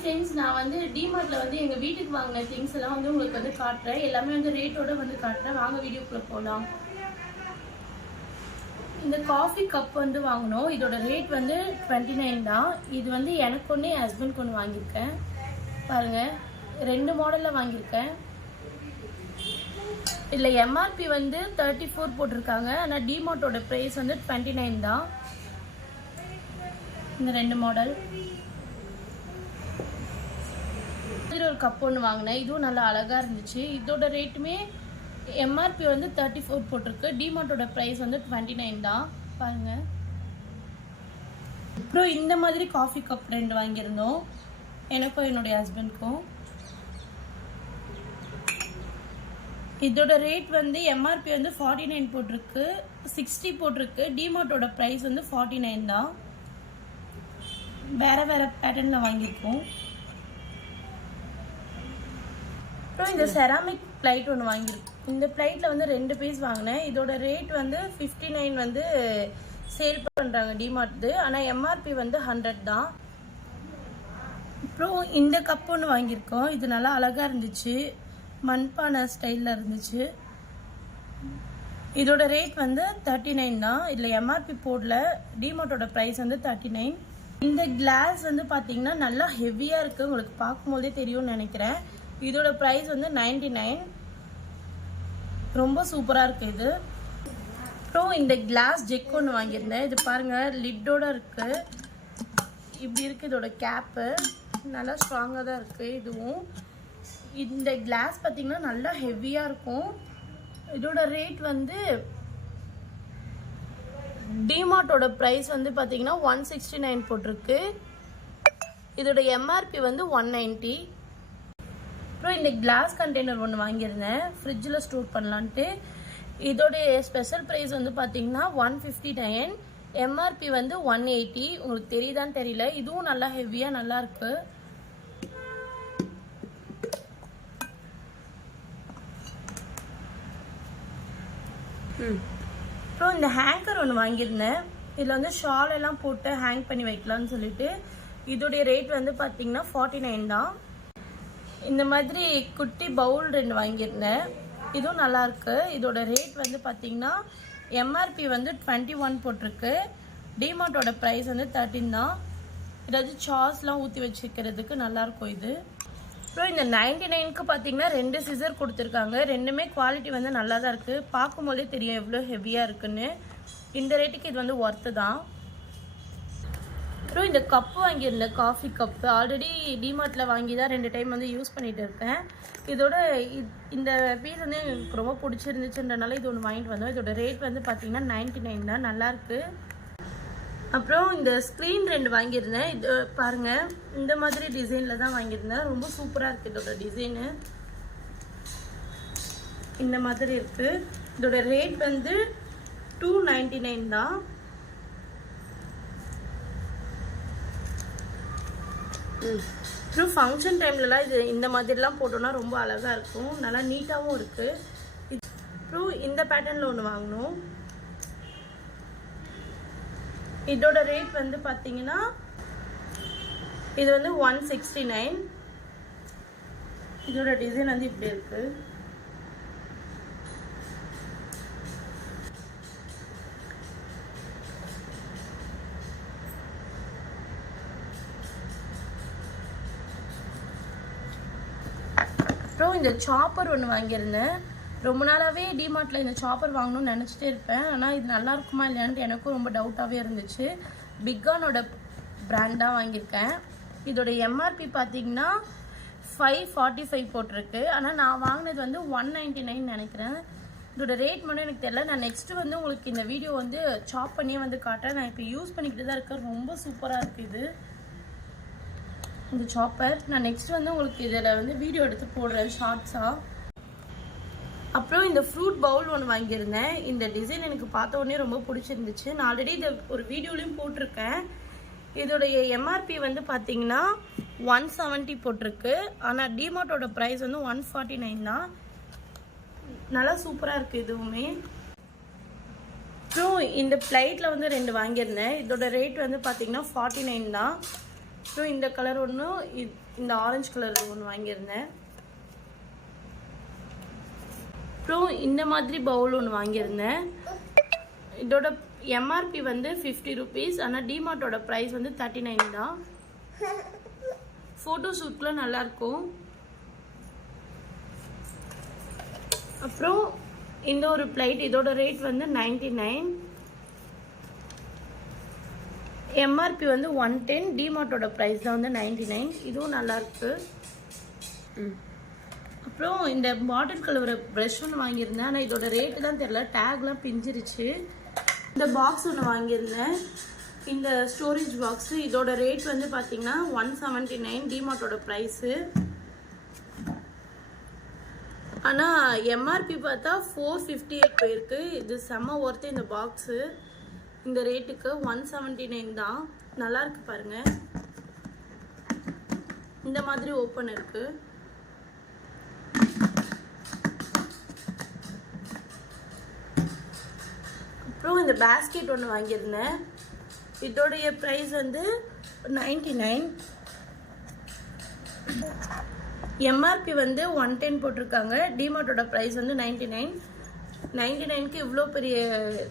Friends, நான் வந்து டிமார்ட்ல வந்து எங்க வீட்டுக்கு வாங்கின திங்ஸ் எல்லாம் வந்து உங்களுக்கு வந்து காட்டுறேன். எல்லாமே வந்து ரேட்டோட வந்து காட்டுறேன். வாங்க வீடியோக்குள்ள போகலாம். இந்த காஃபி கப் வந்து வாங்கினோம். இதோட ரேட் வந்து 29 தான். இது வந்து எனக்கு ஒன்று, என் ஹஸ்பண்ட்க்கு ஒன்று வாங்கியிருக்கேன். பாருங்க, 2 மாடலில் வாங்கியிருக்கேன். இதில் எம்ஆர்பி வந்து 34 போட்டிருக்காங்க. ஆனால் டிமார்ட்டோட ப்ரைஸ் வந்து 29 தான். இந்த 2 மாடல். ஒரு கப் ஒன்று வாங்கினேன். இதுவும் நல்லா அழகா இருந்துச்சு. இதோட ரேட்டுமே எம்ஆர்பி வந்து 34 போட்டிருக்கு. டிமார்ட்டோட ப்ரைஸ் வந்து 29 தான். பாருங்க. அப்புறம் இந்த மாதிரி காஃபி கப் 2 வாங்கியிருந்தோம், எனக்கும் என்னுடைய ஹஸ்பண்ட்க்கும். இதோட ரேட் வந்து எம்ஆர்பி வந்து 49 போட்டிருக்கு, 60 போட்டிருக்கு. டிமார்ட்டோட ப்ரைஸ் வந்து 49 தான். வேற வேற பேட்டர்ன்ல வாங்கியிருக்கோம். அப்புறம் இந்த செராமிக் பிளேட் ஒன்று வாங்கியிருக்கோம். இந்த பிளேட்டில் வந்து 2 பீஸ் வாங்கினேன். இதோட ரேட் வந்து 59 வந்து சேல் பண்ணுறாங்க டிமார்ட். ஆனால் எம்ஆர்பி வந்து 100 தான். அப்புறம் இந்த கப் ஒன்று வாங்கியிருக்கோம். இது நல்லா அழகாக இருந்துச்சு, மண்பானை ஸ்டைலில் இருந்துச்சு. இதோட ரேட் வந்து 39 தான். இதில் எம்ஆர்பி போடல. டிமார்ட்டோட ப்ரைஸ் வந்து 39. இந்த கிளாஸ் வந்து பார்த்தீங்கன்னா நல்லா ஹெவியாக இருக்குது. உங்களுக்கு பார்க்கும்போதே தெரியும்னு நினைக்கிறேன். இதோட ப்ரைஸ் வந்து 99. ரொம்ப சூப்பராக இருக்குது இது. அப்புறம் இந்த கிளாஸ் ஜெக் ஒன்று வாங்கியிருந்தேன். இது பாருங்கள், லிட்டோட இருக்குது. இப்படி இருக்குது இதோட கேப்பு. நல்லா ஸ்ட்ராங்காக தான் இருக்குது. இதுவும் இந்த கிளாஸ் பார்த்தீங்கன்னா நல்லா ஹெவியாக இருக்கும். இதோட ரேட் வந்து டிமார்ட்டோட ப்ரைஸ் வந்து பார்த்தீங்கன்னா 169 போட்டிருக்கு. இதோட எம்ஆர்பி வந்து 190. அப்புறம் இந்த கிளாஸ் கண்டெய்னர் ஒன்று வாங்கியிருந்தேன், ஃப்ரிட்ஜில் ஸ்டோர் பண்ணலான்ட்டு. இதோடைய ஸ்பெஷல் ப்ரைஸ் வந்து பார்த்தீங்கன்னா 159. எம்ஆர்பி வந்து 180. உங்களுக்கு தெரியுதான்னு தெரியல. இதுவும் நல்லா ஹெவியாக நல்லா இருக்கு. அப்புறம் இந்த ஹேங்கர் ஒன்று வாங்கியிருந்தேன். இதில் வந்து ஷால் எல்லாம் போட்டு ஹேங் பண்ணி வைக்கலாம்னு சொல்லிட்டு. இதோடைய ரேட் வந்து பார்த்தீங்கன்னா 49 தான். இந்த மாதிரி குட்டி பவுல் 2 வாங்கியிருந்தேன். இதுவும் நல்லா இருக்கு. இதோட ரேட் வந்து பார்த்தீங்கன்னா எம்ஆர்பி வந்து 21 போட்டிருக்கு. டிமார்ட்டோட ப்ரைஸ் வந்து 13 தான். ஏதாவது சாஸ்லாம் ஊற்றி வச்சுக்கிறதுக்கு நல்லாயிருக்கும் இது. அப்புறம் இந்த 99க்கு பார்த்தீங்கன்னா 2 சிசர் கொடுத்துருக்காங்க. ரெண்டுமே குவாலிட்டி வந்து நல்லா தான் இருக்குது. பார்க்கும்போதே தெரியும் எவ்வளோ ஹெவியாக இருக்குன்னு. இந்த ரேட்டுக்கு இது வந்து ஒர்த்து தான். அப்புறம் இந்த கப்பு வாங்கியிருந்தேன், காஃபி கப்பு. ஆல்ரெடி டிமார்ட்டில் வாங்கி தான் 2 டைம் வந்து யூஸ் பண்ணிகிட்டு இருக்கேன். இதோட இந்த பீஸ் வந்து எனக்கு ரொம்ப பிடிச்சிருந்துச்சுன்றனால இது ஒன்று வாங்கிட்டு வந்தோம். இதோட ரேட் வந்து பார்த்தீங்கன்னா 99 தான். நல்லாயிருக்கு. அப்புறம் இந்த ஸ்க்ரீன் 2 வாங்கியிருந்தேன். இது பாருங்கள், இந்த மாதிரி டிசைனில் தான் வாங்கியிருந்தேன். ரொம்ப சூப்பராக இருக்குது இதோட டிசைனு. இந்த மாதிரி இருக்குது. இதோட ரேட் வந்து 299 தான். அப்புறம் ஃபங்க்ஷன் டைம்லலாம் இது இந்த மாதிரிலாம் போட்டோன்னா ரொம்ப அழகாக இருக்கும். நல்லா நீட்டாகவும் இருக்குது. அப்புறம் இந்த பேட்டர்னில் ஒன்று வாங்கினோம். இதோட ரேட் வந்து பார்த்தீங்கன்னா இது வந்து 169. இதோட டிசைன் வந்து இப்படி இருக்குது. அப்புறம் இந்த சாப்பர் ஒன்று வாங்கியிருந்தேன். ரொம்ப நாளாகவே டிமார்ட்டில் இந்த சாப்பர் வாங்கணும்னு நினச்சிட்டே இருப்பேன். ஆனால் இது நல்லா இருக்குமா இல்லையான்ட்டு எனக்கும் ரொம்ப டவுட்டாகவே இருந்துச்சு. பிக்கானோட பிராண்டாக வாங்கியிருக்கேன். இதோட எம்ஆர்பி பார்த்தீங்கன்னா 545 போட்டிருக்கு. ஆனால் நான் வாங்கினது வந்து 199 நினைக்கிறேன். இதோட ரேட் மட்டும் எனக்கு தெரியல. நான் நெக்ஸ்ட்டு வந்து உங்களுக்கு இந்த வீடியோ வந்து சாப் பண்ணியே வந்து காட்டுறேன். நான் இப்போ யூஸ் பண்ணிக்கிட்டு தான் இருக்கேன். ரொம்ப சூப்பராக இருக்குது இது, இந்த சாப்பர். நான் நெக்ஸ்ட் வந்து உங்களுக்கு இதில் வந்து வீடியோ எடுத்து போடுறேன் ஷார்ட்ஸாக. அப்புறம் இந்த ஃப்ரூட் பவுல் ஒன்று வாங்கியிருந்தேன். இந்த டிசைன் எனக்கு பார்த்த உடனே ரொம்ப பிடிச்சிருந்துச்சு. நான் ஆல்ரெடி இதை ஒரு வீடியோலையும் போட்டிருக்கேன். இதோடைய எம்ஆர்பி வந்து பார்த்தீங்கன்னா 170 போட்டிருக்கு. ஆனால் டிமார்ட்டோட ப்ரைஸ் வந்து 149 தான். நல்லா சூப்பராக இருக்குது இதுவுமே. அப்புறம் இந்த பிளேட்டில் வந்து 2 வாங்கியிருந்தேன். இதோட ரேட் வந்து பார்த்தீங்கன்னா 49 தான். அப்புறம் இந்த கலர் ஒன்று, இந்த ஆரஞ்சு கலர் ஒன்று வாங்கியிருந்தேன். அப்புறம் இந்த மாதிரி பவுல் ஒன்று வாங்கியிருந்தேன். இதோட எம்ஆர்பி வந்து 50 rupees. ஆனால் டிமார்ட்டோட ப்ரைஸ் வந்து 39 தான். ஃபோட்டோ ஷூட்லாம் நல்லாயிருக்கும். அப்புறம் இந்த ஒரு பிளேட், இதோட ரேட் வந்து 99. எம்ஆர்பி வந்து 110. டிமார்ட்டோட ப்ரைஸ் தான் வந்து 99. இதுவும் நல்லாயிருக்கு. அப்புறம் இந்த பாட்டில் கழுவுற ப்ரஷ் ஒன்று வாங்கியிருந்தேன். ஆனால் இதோட ரேட்டு தான் தெரியல, டேக்லாம் பிஞ்சிருச்சு. இந்த பாக்ஸ் ஒன்று வாங்கியிருந்தேன், இந்த ஸ்டோரேஜ் பாக்ஸு. இதோட ரேட் வந்து பார்த்தீங்கன்னா 179 டிமார்ட்டோட ப்ரைஸு. ஆனால் எம்ஆர்பி பார்த்தா 458 போயிருக்கு. இது செம்ம ஒர்த்து இந்த பாக்ஸு. இந்த ரேட்டுக்கு 179 தான். நல்லாயிருக்கு பாருங்கள். இந்த மாதிரி ஓப்பன் இருக்குது. அப்புறம் இந்த பேஸ்கெட் ஒன்று வாங்கியிருந்தேன். இதோடைய ப்ரைஸ் வந்து 99. எம்ஆர்பி வந்து 110 போட்டிருக்காங்க. டிமார்ட்டோட ப்ரைஸ் வந்து 99. 99க்கு இவ்வளோ பெரிய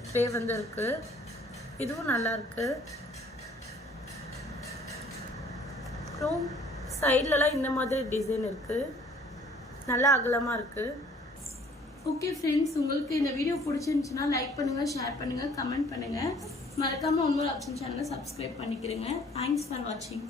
ட்ரே வந்து இருக்குது. இதுவும் நல்லாயிருக்கு. அப்புறம் சைட்லலாம் இந்த மாதிரி டிசைன் இருக்குது, நல்லா அகலமாக இருக்குது. ஓகே ஃப்ரெண்ட்ஸ், உங்களுக்கு இந்த வீடியோ பிடிச்சிருந்துச்சுன்னா லைக் பண்ணுங்கள், ஷேர் பண்ணுங்கள், கமெண்ட் பண்ணுங்கள். மறக்காமல் இன்னொரு ஆப்ஷன் சேனலை சப்ஸ்கிரைப் பண்ணிக்கிறேங்க. தேங்க்ஸ் ஃபார் வாட்சிங்.